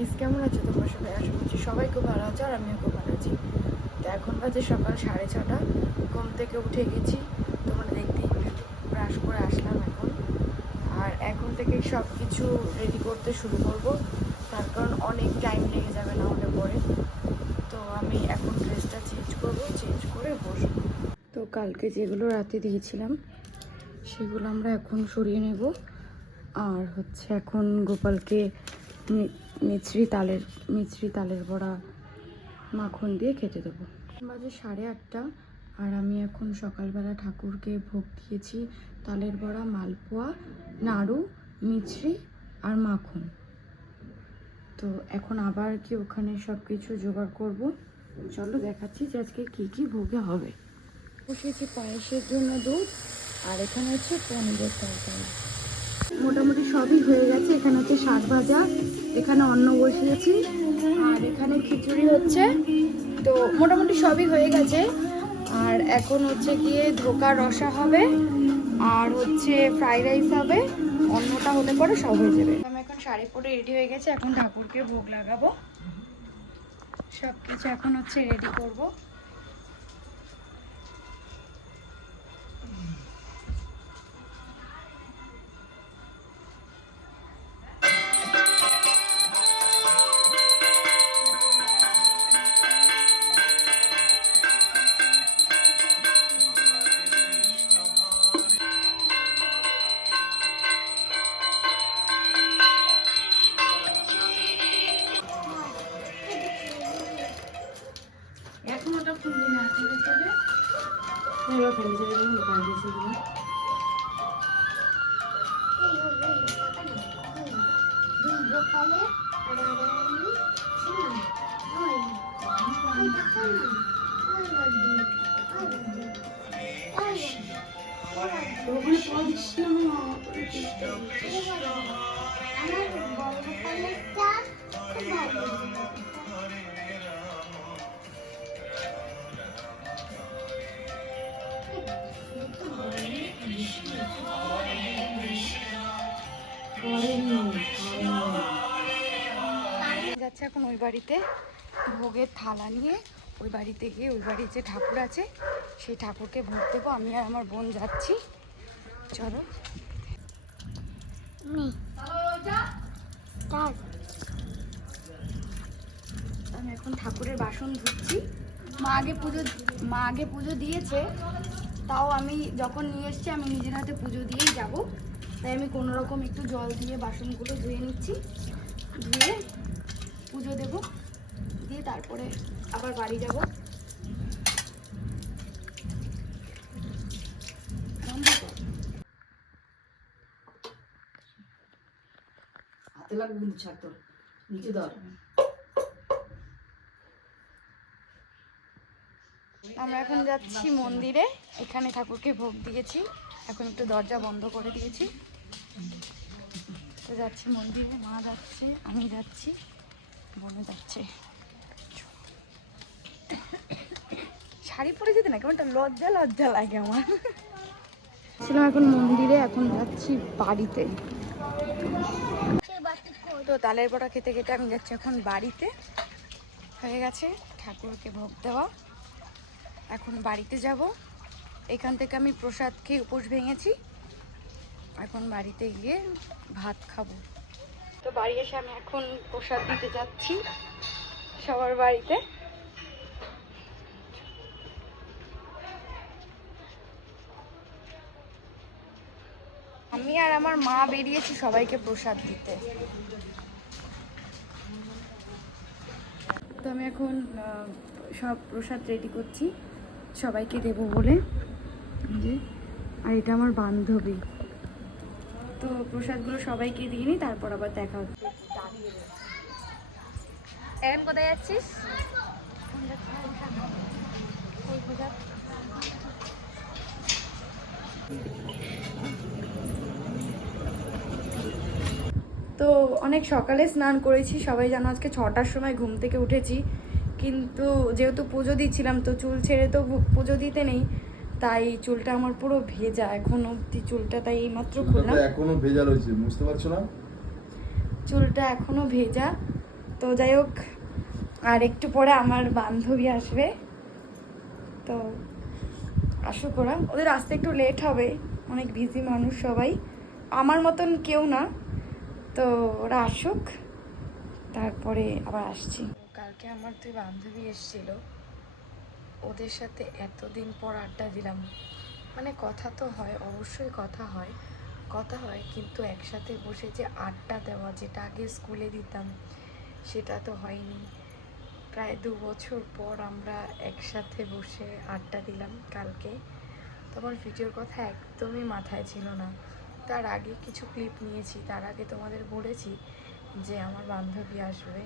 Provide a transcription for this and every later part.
Guys, কেমন আছো তোমরা সবাই? আশা করছি সবাই খুব ভালো আছো আর আমিও খুব ভালো আছি। তো এখন বাজে সকাল 6:30। ঘুম থেকে উঠে গেছি, তোমরা দেখতেই পেলে। ব্রাশ করে আসলাম এখন, আর এখন থেকে সব কিছু রেডি করতে শুরু করব, তার কারণ অনেক টাইম লেগে যাবে না হলে পরে। তো আমি এখন ড্রেসটা চেঞ্জ করব, চেঞ্জ করে বসবো। তো কালকে যেগুলো রাতে দিয়েছিলাম সেগুলো আমরা এখন সরিয়ে নেব। আর হচ্ছে এখন গোপালকে মিছরি তালের বড়া মাখন দিয়ে খেতে দেবো। বাজে 8:30, আর আমি এখন সকালবেলা ঠাকুরকে ভোগ দিয়েছি তালের বড়া, মালপোয়া, নাড়ু, মিছরি আর মাখন। তো এখন আবার কি ওখানে সব কিছু জোগাড় করব। চলো দেখাচ্ছি যে আজকে কী কী ভোগে হবে। বসিয়েছি পায়েসের জন্য দুধ, আর এখানে হচ্ছে পনিরের তরকারি। মোটামুটি সবই হয়ে গেছে। এখানে হচ্ছে শাক ভাজা, এখানে অন্ন বসিয়েছি, আর এখানে খিচুড়ি হচ্ছে। তো মোটামুটি সবই হয়ে গেছে। আর এখন হচ্ছে গিয়ে ধোকার রসা হবে, আর হচ্ছে ফ্রাইড রাইস হবে। অন্নটা হলে পরে সব হয়ে যাবে। আমি এখন শাড়ি পরে রেডি হয়ে গেছে, এখন ঠাকুরকে ভোগ লাগাবো। সব কিছু এখন হচ্ছে রেডি করবো। এখন ওটা খুলবি না, ঠিক আছে? এবার ফেলে যাবে, লোকাল দিয়েছে এগুলো। যাচ্ছে এখন ওই বাড়িতে ভোগের থালা নিয়ে, ওই বাড়িতে গিয়ে ওই বাড়ির যে ঠাকুর আছে সেই ঠাকুরকে ভোগ দেবো। আমি আর আমার বোন যাচ্ছি, চলো। আমি এখন ঠাকুরের বাসন ধুচ্ছি। মা আগে পুজো দিয়েছে, তাও আমি যখন নিয়ে এসছি আমি নিজের হাতে পুজো দিয়েই যাব। তাই আমি কোনো রকম একটু জল দিয়ে বাসনগুলো ধুয়ে নিচ্ছি, ধুয়ে পুজো দেব, দিয়ে তারপরে আবার বাড়ি যাব। হাতে লাগবে কিন্তু, ছাড় তো, নিচে ধর। আমরা এখন যাচ্ছি মন্দিরে, এখানে ঠাকুরকে ভোগ দিয়েছি। এখন একটু দরজা বন্ধ করে দিয়েছি, তো যাচ্ছি মন্দিরে। মা যাচ্ছে, আমি যাচ্ছি, বোনও যাচ্ছে। শাড়ি পরে যেতে না কেমন একটা লজ্জা লজ্জা লাগে আমার। ছিলাম এখন মন্দিরে, এখন যাচ্ছি বাড়িতে। তো তালের বড়া খেতে খেতে আমি যাচ্ছি এখন বাড়িতে। হয়ে গেছে ঠাকুরকে ভোগ দেওয়া, এখন বাড়িতে যাব। এখান থেকে আমি প্রসাদ খেয়ে উপোস ভেঙেছি, এখন বাড়িতে গিয়ে ভাত খাবো। তো বাড়ি এসে আমি এখন প্রসাদ দিতে যাচ্ছি সবার বাড়িতে। আমি আর আমার মা বেরিয়েছি সবাইকে প্রসাদ দিতে। তো আমি এখন সব প্রসাদ রেডি করছি সবাইকে দেবো বলে। আর এটা আমার বান্ধবী। তো প্রসাদগুলো সবাইকে দিয়ে নিই, তারপর আবার দেখা হচ্ছে। এখন কোথায় যাচ্ছিস? তো অনেক সকালে স্নান করেছি, সবাই জানো আজকে 6টার সময় ঘুম থেকে উঠেছি। কিন্তু যেহেতু পুজো দিচ্ছিলাম, তো চুল ছেড়ে তো পুজো দিতে নেই, তাই চুলটা আমার পুরো ভেজা এখন অবধি চুলটা, তাই এইমাত্র খুললাম। এখনো ভেজা রয়েছে, বুঝতে পারছো না? চুলটা এখনো ভেজা, তো যাই হোক, আর একটু পরে আমার বান্ধবী আসবে, তো আসুক ওরা, ওদের আসতে একটু লেট হবে, অনেক বিজি মানুষ সবাই, আমার মতন কেউ না, তো ওরা আসুক তারপরে আবার আসছি। কালকে আমার 2 বান্ধবী এসেছিল, ওদের সাথে এতদিন পর আড্ডা দিলাম, মানে কথা তো হয়, অবশ্যই কথা হয় কিন্তু একসাথে বসে যে আড্ডা দেওয়া যেটা আগে স্কুলে দিতাম সেটা তো হয়নি। প্রায় 2 বছর পর আমরা একসাথে বসে আড্ডা দিলাম কালকে। তোমার ভিডিওর কথা একদমই মাথায় ছিল না, তার আগে কিছু ক্লিপ নিয়েছি, তার আগে তোমাদের বলেছি যে আমার বান্ধবী আসবে,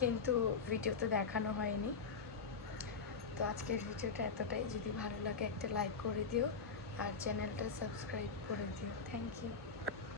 কিন্তু ভিডিওতে দেখানো হয়নি। তো আজকের ভিডিওটা এতটাই, যদি ভালো লাগে একটা লাইক করে দিও আর চ্যানেলটা সাবস্ক্রাইব করে দিও। Thank you.